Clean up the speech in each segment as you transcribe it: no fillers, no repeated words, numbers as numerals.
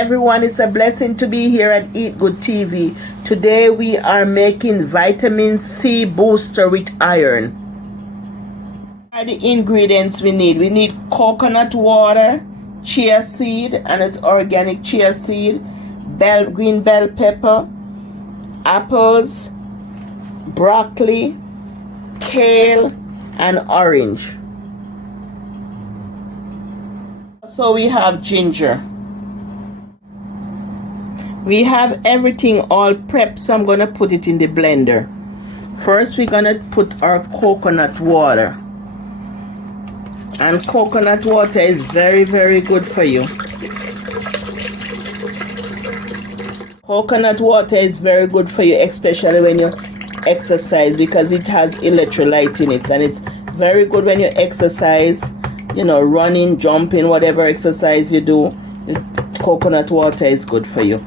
everyone, it's a blessing to be here at Eat Good TV. Today we are making vitamin C booster with iron. Here are the ingredients we need. We need coconut water, chia seed, and it's organic chia seed, green bell pepper, apples, broccoli, kale, and orange. So we have ginger. We have everything all prepped, so I'm going to put it in the blender. First, we're going to put our coconut water. And coconut water is very, very good for you. Coconut water is very good for you, especially when you exercise, because it has electrolyte in it. And it's very good when you exercise, you know, running, jumping, whatever exercise you do. Coconut water is good for you.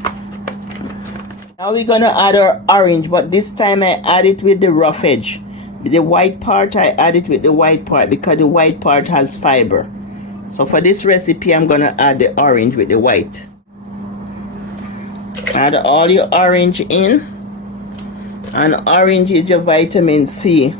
Now we're going to add our orange, but this time I add it with the rough edge. The white part, I add it with the white part because the white part has fiber. So for this recipe, I'm going to add the orange with the white. Add all your orange in. And orange is your vitamin C.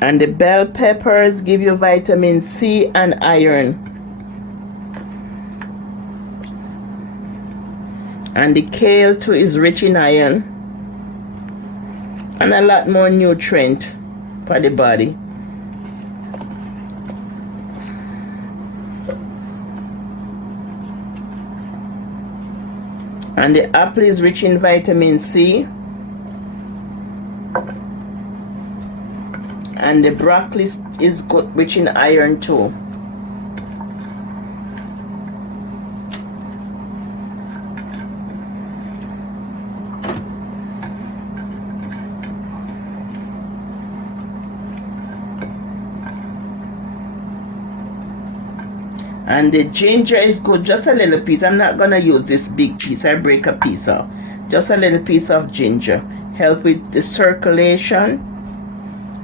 And the bell peppers give you vitamin C and iron. And the kale too is rich in iron. And a lot more nutrient for the body. And the apple is rich in vitamin C. And the broccoli is good, rich in iron too. And the ginger is good, just a little piece. I'm not going to use this big piece. I break a piece off. Just a little piece of ginger. Help with the circulation.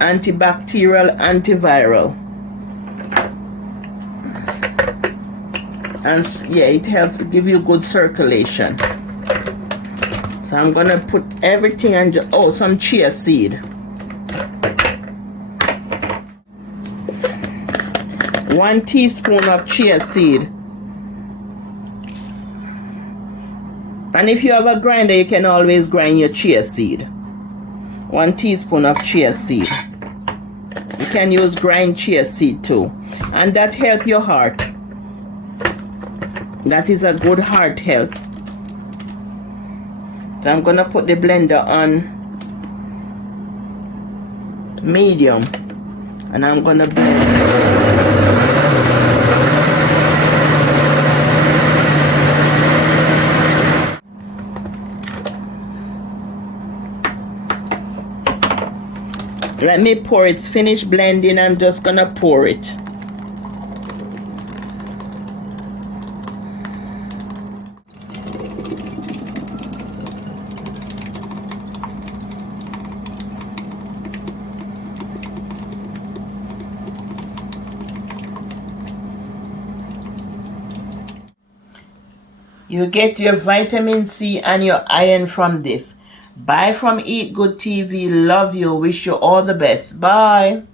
Antibacterial, antiviral, and yeah, it helps give you good circulation. So I'm gonna put everything and some chia seed. 1 teaspoon of chia seed. And if you have a grinder, you can always grind your chia seed. 1 teaspoon of chia seed. You can use grind chia seed too. And that helps your heart. That is a good heart health. So I'm going to put the blender on medium. And I'm going to blend. Let me pour it. It's finished blending. I'm just gonna pour it. You get your vitamin C and your iron from this. Bye from Eat Good TV. Love you. Wish you all the best. Bye.